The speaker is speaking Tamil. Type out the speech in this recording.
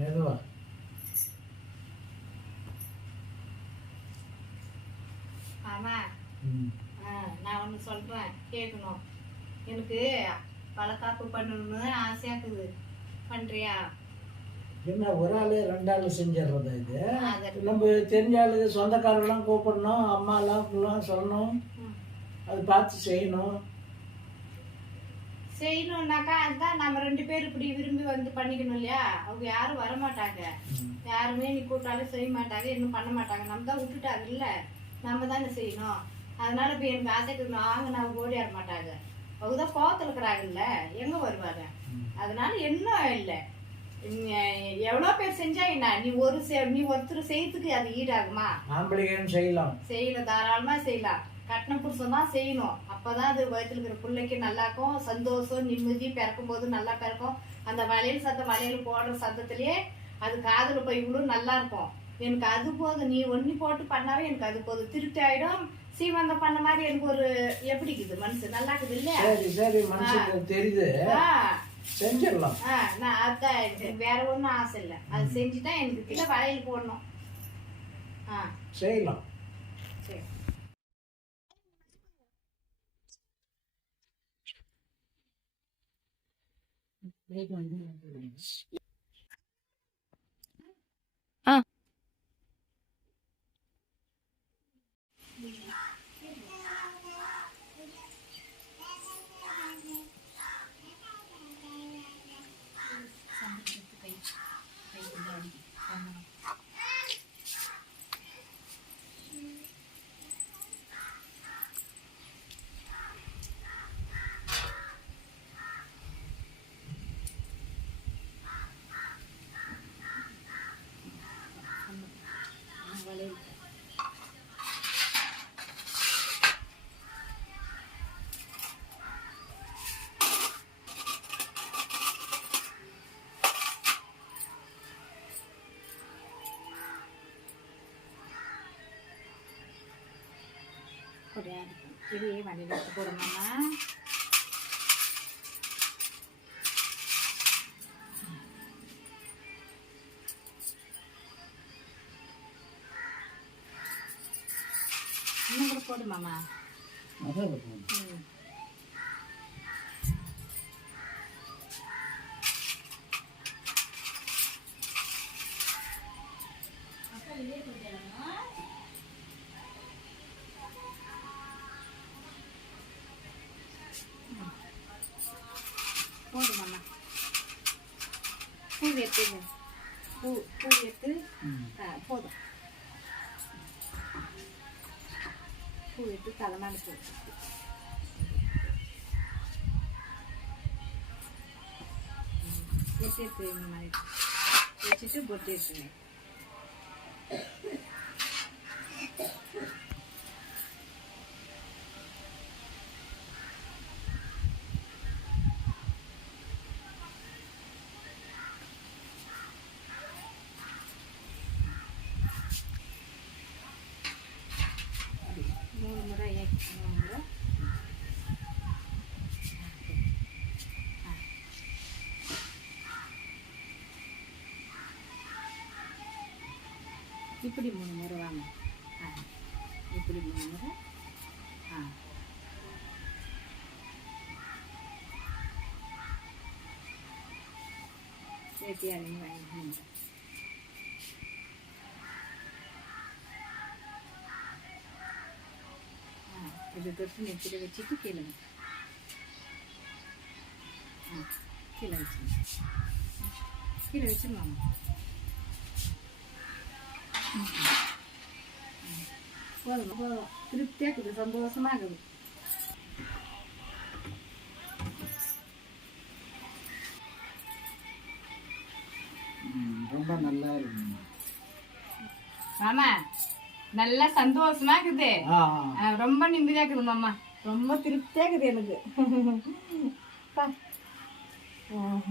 மெதுவா. ஆமா. ம். ஆ, நான் ஒன்று சொல்கிறேன் கேட்கணும் எனக்கு பழக்காப்பு பண்ணணும்னு ஆசையாக இருக்குது. பண்ணுறியா என்ன ஒரு ஆள் ரெண்டு ஆள் செஞ்சிடுறதா இது? நம்ம தெரிஞ்ச ஆளு சொந்தக்காரெல்லாம் கூப்பிடணும் அம்மாலாம் சொல்லணும். அது பார்த்து செய்யணும். செய்யணும்னாக்கா அதுதான் நம்ம ரெண்டு பேர் இப்படி விரும்பி வந்து பண்ணிக்கணும் இல்லையா? அவங்க யாரும் வர மாட்டாங்க. யாருமே நீ கூட்டாலும் செய்ய மாட்டாங்க இன்னும் பண்ண மாட்டாங்க நம்ம தான் விட்டுட்டாங்க இல்ல. நம்ம தானே செய்யணும். அதனால இப்போ எனக்கு ஆசைக்கு நாங்க நான் ஓடி வர மாட்டாங்க. அவங்க தான் கோவத்தில் இருக்கிறாங்கல்ல எங்க வருவாங்க. அதனால என்ன இல்லை. எவ்வளோ பேர் செஞ்சா என்ன? நீ ஒரு செ- நீ ஒருத்தர் செய்யறதுக்கு அது ஈடாகுமா? ஆம்பளைகளும் செய்யலாம். செய்யலாம் தாராளமா செய்யலாம். கட்டின புருஷன் தான் செய்யணும். அப்பதான் அது வயிற்றுல இருக்கிற பிள்ளைக்கு நல்லா இருக்கும் சந்தோஷம் நிம்மதி பிறக்கும் போது நல்லா பிறக்கும். அந்த வளையல் சத்தம் வளையல் போடுற சத்தத்திலேயே அது காதுல போய் விழும் நல்லா இருக்கும் எனக்கு அது போதும். நீ ஒண்ணி போட்டு பண்ணாவே எனக்கு அது போதும். திருப்தி ஆயிடும். சீமந்தம் பண்ண மாதிரி எனக்கு ஒரு எப்படி இருக்குது மனசு? நல்லா இருக்குது இல்லையா? சரி சரி மனசுக்கு தெரியுது. செஞ்சிடலாம். ஆ, நான் அதான் எனக்கு வேற ஒண்ணும் ஆசை இல்லை. அது செஞ்சுட்டா எனக்கு கீழே வளையல் போடணும். ஆ. செய்யலாம். Maybe I'm going to கொடையா இருக்கும் இது வண்டியில் எடுத்து போடணும்னா இன்னும் கூட போடுமாமா அதான் இருக்கும். ம் போதுமாம்மா பூ எடுத்து பூ பூ எடுத்து ம். ஆ, போதும் பூ எடுத்து தலைமாடி போட்டு எடுத்து எடுத்து இந்த மாதிரி வச்சுட்டு பொட்டு எடுத்துங்க இப்படி மூணு முறை வாங்க ஆ இப்படி மூணு முறை ஆ சேர்த்தியாலையும் வாங்கி ஆ, இது தொட்டு நெத்தில வச்சுட்டு கீழே வை. ஆ கீழே வச்சு கீழே வச்சிருவாங்க போதும் திருப்தியாக இருக்குது சந்தோஷமா இருக்குது ம், ரொம்ப நல்லா இருக்கும் மாமா நல்லா சந்தோஷமா இருக்குது. ரொம்ப நிம்மதியா இருக்குது மாமா. ரொம்ப திருப்தியா இருக்குது எனக்கு.